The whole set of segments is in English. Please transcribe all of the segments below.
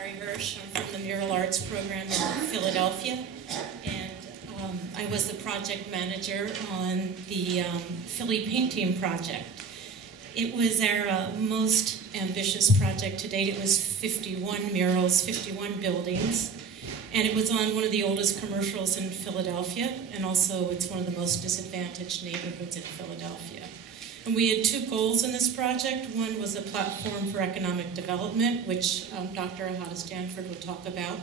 Shari Hersh. I'm from the Mural Arts program in Philadelphia, and I was the project manager on the Philly painting project. It was our most ambitious project to date. It was 51 murals, 51 buildings, and it was on one of the oldest commercials in Philadelphia, and also it's one of the most disadvantaged neighborhoods in Philadelphia. And we had two goals in this project. One was a platform for economic development, which Dr. Ahada Stanford will talk about.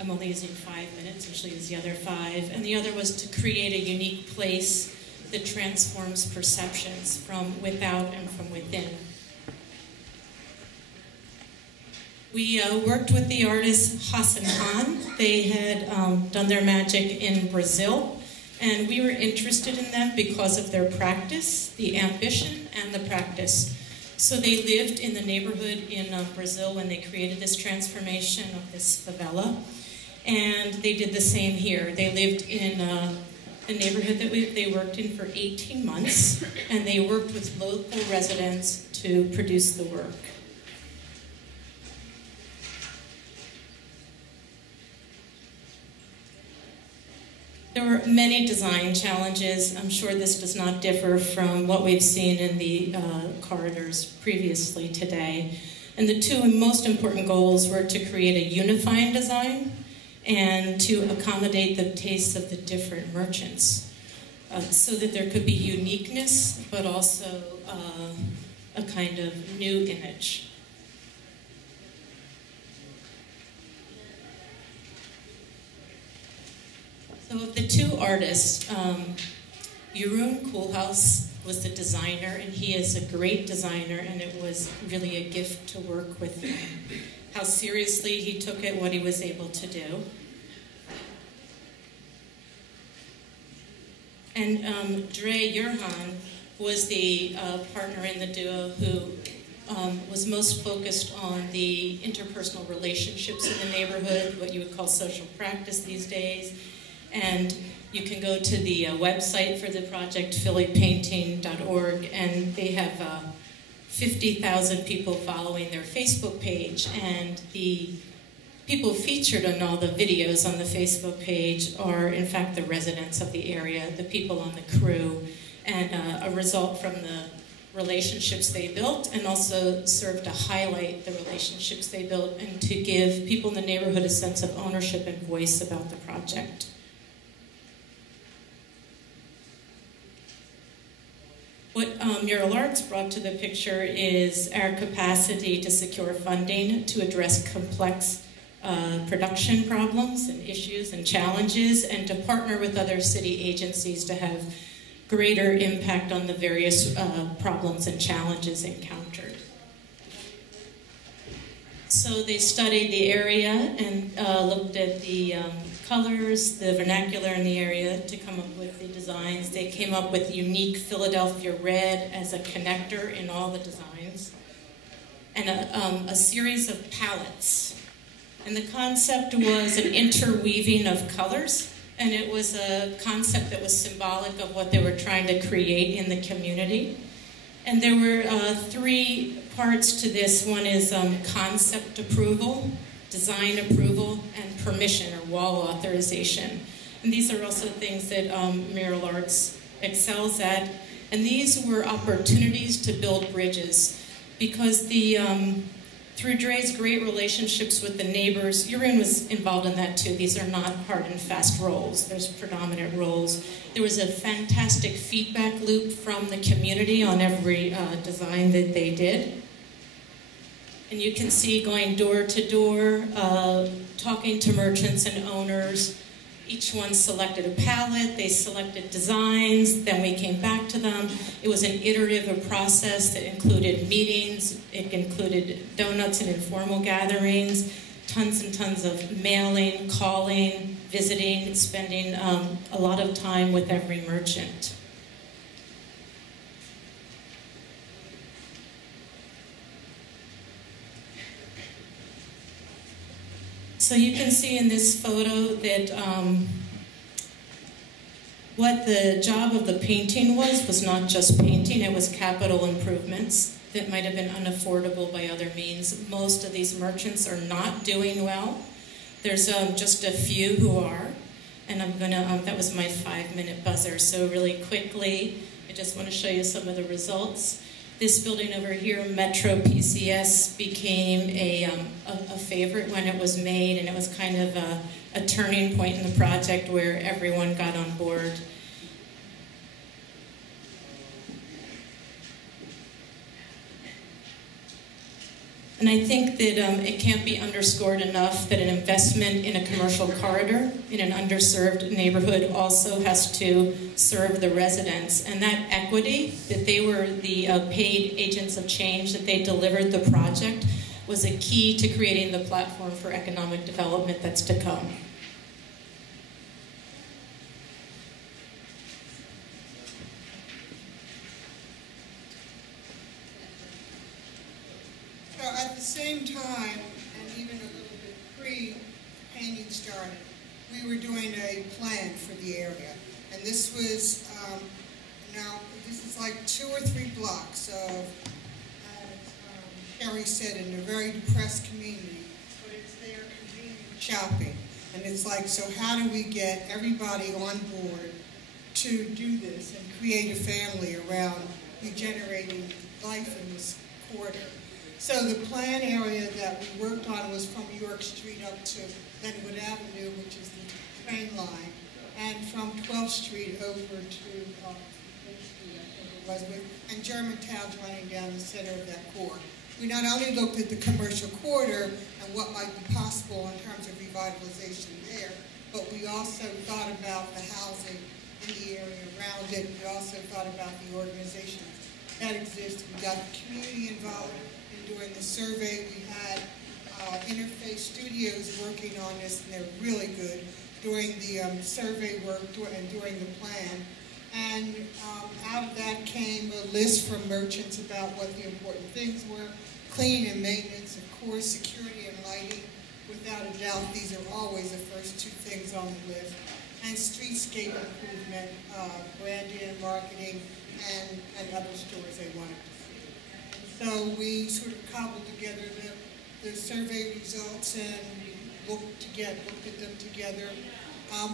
I'm only using 5 minutes, usually use the other 5. And the other was to create a unique place that transforms perceptions from without and from within. We worked with the artist Hasan. They had done their magic in Brazil. And we were interested in them because of their practice, the ambition and the practice. So they lived in the neighborhood in Brazil when they created this transformation of this favela. And they did the same here. They lived in a neighborhood that they worked in for 18 months, and they worked with local residents to produce the work. There were many design challenges. I'm sure this does not differ from what we've seen in the corridors previously today. And the two most important goals were to create a unifying design and to accommodate the tastes of the different merchants so that there could be uniqueness, but also a kind of new image. So of the two artists, Jeroen Koolhaas was the designer, and he is a great designer, and it was really a gift to work with him. How seriously he took it, what he was able to do. And Dre Jurhan was the partner in the duo who was most focused on the interpersonal relationships in the neighborhood, what you would call social practice these days. And you can go to the website for the project, phillypainting.org, and they have 50,000 people following their Facebook page. And the people featured on all the videos on the Facebook page are, in fact, the residents of the area, the people on the crew, and a result from the relationships they built, and also served to highlight the relationships they built and to give people in the neighborhood a sense of ownership and voice about the project. What Mural Arts brought to the picture is our capacity to secure funding to address complex production problems and issues and challenges, and to partner with other city agencies to have greater impact on the various problems and challenges encountered. So they studied the area and looked at the colors, the vernacular in the area to come up with the designs. They came up with unique Philadelphia red as a connector in all the designs, and a series of palettes. And the concept was an interweaving of colors, and it was a concept that was symbolic of what they were trying to create in the community. And there were 3 parts to this. One is concept approval, design approval, and permission, or wall authorization. And these are also things that Mural Arts excels at. And these were opportunities to build bridges, because through Dre's great relationships with the neighbors, Jeroen was involved in that too. These are not hard and fast roles. There's predominant roles. There was a fantastic feedback loop from the community on every design that they did. And you can see going door to door, talking to merchants and owners. Each one selected a palette, they selected designs, then we came back to them. It was an iterative process that included meetings, it included donuts and informal gatherings, tons and tons of mailing, calling, visiting, spending a lot of time with every merchant. So you can see in this photo that what the job of the painting was not just painting, it was capital improvements. that might have been unaffordable by other means. Most of these merchants are not doing well. There's just a few who are, and I'm gonna, that was my 5-minute buzzer, so really quickly, I just want to show you some of the results. This building over here, MetroPCS, became a favorite when it was made, and it was kind of a turning point in the project where everyone got on board. And I think that it can't be underscored enough that an investment in a commercial corridor in an underserved neighborhood also has to serve the residents. And that equity, that they were the paid agents of change, that they delivered the project, was a key to creating the platform for economic development that's to come. At the same time, and even a little bit pre-painting started, we were doing a plan for the area. And this was, now, this is like 2 or 3 blocks of, as Shari said, in a very depressed community, but it's their convenient shopping. And it's like, so how do we get everybody on board to do this and create a family around regenerating life in this corridor? So the plan area that we worked on was from York Street up to Glenwood Avenue, which is the train line, and from 12th Street over to and Germantown's running down the center of that core. We not only looked at the commercial corridor and what might be possible in terms of revitalization there, but we also thought about the housing in the area around it. We also thought about the organizations that exist. We got the community involved. During the survey, we had Interface Studios working on this, and they're really good during the survey work and during the plan. And out of that came a list from merchants about what the important things were. Cleaning and maintenance, of course, security and lighting. Without a doubt, these are always the first 2 things on the list. And streetscape improvement, branding and marketing, and other stores they wanted to. So we sort of cobbled together the survey results and looked at them together.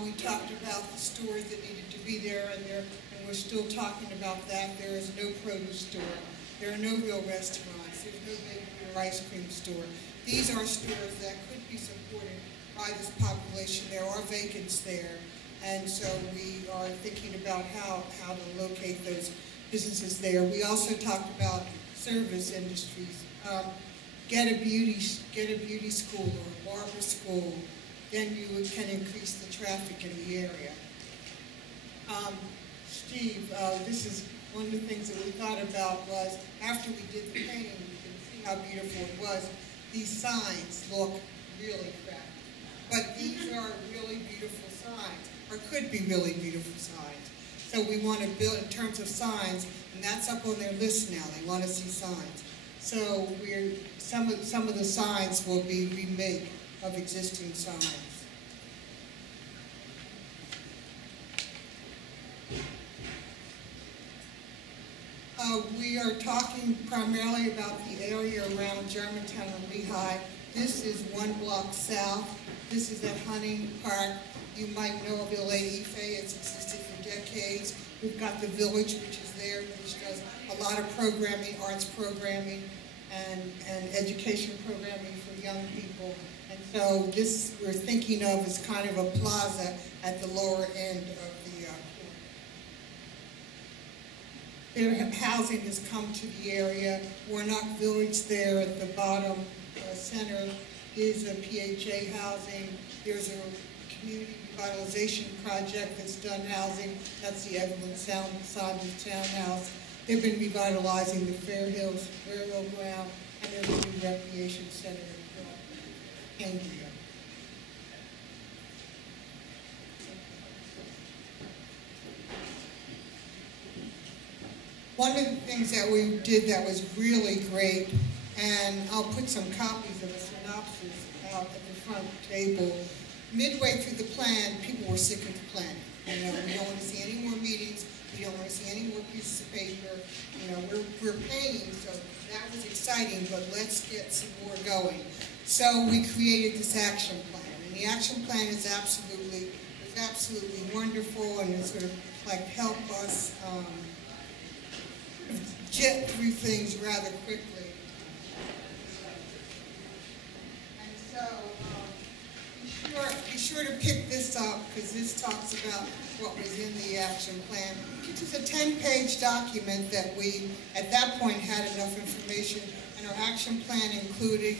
We talked about the stores that needed to be there, and we're still talking about that. There is no produce store. There are no real restaurants. There's no bakery or ice cream store. These are stores that could be supported by this population. There are vacants there, and so we are thinking about how to locate those businesses there. We also talked about service industries. Get a beauty school or a barber school, then you can increase the traffic in the area. Steve, this is one of the things that we thought about was, after we did the painting, we could see how beautiful it was. These signs look really crappy, but these are really beautiful signs, or could be really beautiful signs. So we want to build in terms of signs, and that's up on their list now. They want to see signs. So some of the signs will be remake of existing signs. We are talking primarily about the area around Germantown and Lehigh. This is 1 block south. This is at Hunting Park. You might know of Ife. It's existed for decades. We've got the Village, which is there, which does a lot of programming, arts programming, and education programming for young people. And so this we're thinking of as kind of a plaza at the lower end of the Their housing has come to the area. Warnock Village there at the bottom center is a PHA housing. There's a community revitalization project that's done housing. That's the Evelyn Saunders Townhouse. They've been revitalizing the Fair Hill ground, and there's a new recreation center in Cambria. One of the things that we did that was really great, and I'll put some copies of the synopsis out at the front table. Midway through the plan, people were sick of the plan. You know, we don't want to see any more meetings. We don't want to see any more pieces of paper. You know, we're paying, so that was exciting, but let's get some more going. So we created this action plan, and the action plan is absolutely wonderful, and it sort of like help us get through things rather quickly. And so be sure to pick this up, because this talks about what was in the action plan. It is a 10-page document that we, at that point, had enough information, and our action plan included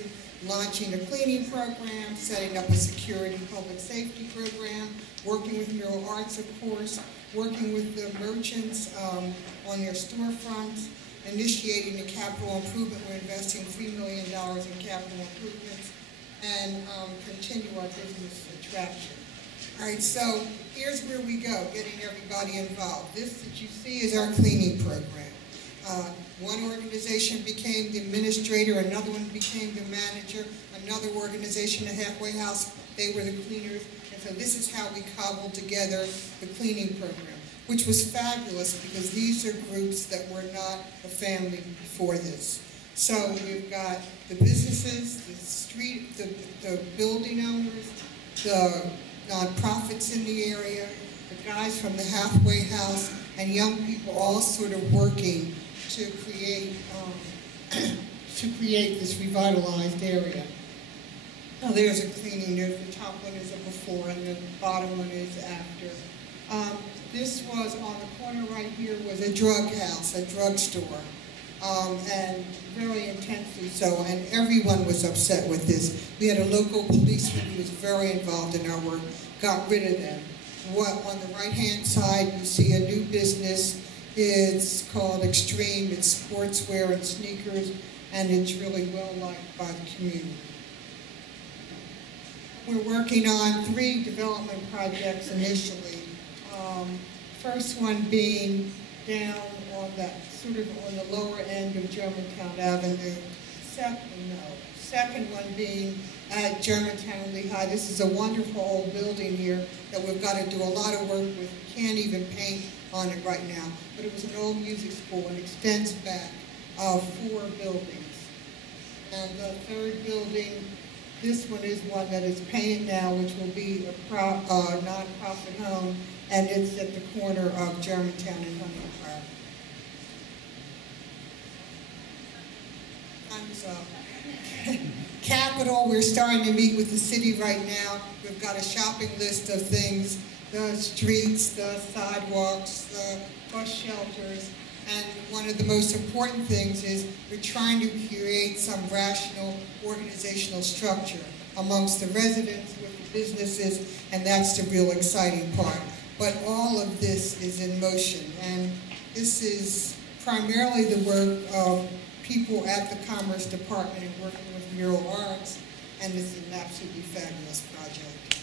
launching a cleaning program, setting up a security public safety program, working with Mural Arts, of course, working with the merchants on their storefronts, initiating a capital improvement. We're investing $3 million in capital improvements, and continue our business attraction. All right, so here's where we go, getting everybody involved. This that you see is our cleaning program. One organization became the administrator, another one became the manager, another organization, a halfway house, they were the cleaners. And so this is how we cobbled together the cleaning program, which was fabulous because these are groups that were not a family before this. So we've got the businesses, the street, the building owners, the nonprofits in the area, the guys from the halfway house, and young people all sort of working to create this revitalized area. Now there's a cleaning. The top one is a before, and the bottom one is after. This was on the corner right here was a drug house, a drugstore, and very intensely so. And everyone was upset with this. We had a local policeman who was very involved in our work. Got rid of them. On the right-hand side, you see a new business. It's called Extreme. It's sportswear and sneakers, and it's really well liked by the community. We're working on 3 development projects initially. First one being down on that sort of on the lower end of Germantown Avenue. Second one being at Germantown Lehigh. This is a wonderful old building here that we've got to do a lot of work with. We can't even paint on it right now, but it was an old music school and extends back 4 buildings. And the third building, this one is one that is painted now, which will be a non-profit home, and it's at the corner of Germantown and Hunting Park. Time's up. Capital, we're starting to meet with the city right now. We've got a shopping list of things, the streets, the sidewalks, the bus shelters, and one of the most important things is we're trying to create some rational organizational structure amongst the residents, with the businesses, and that's the real exciting part. But all of this is in motion, and this is primarily the work of people at the Commerce Department and working with Mural Arts, and it's an absolutely fabulous project.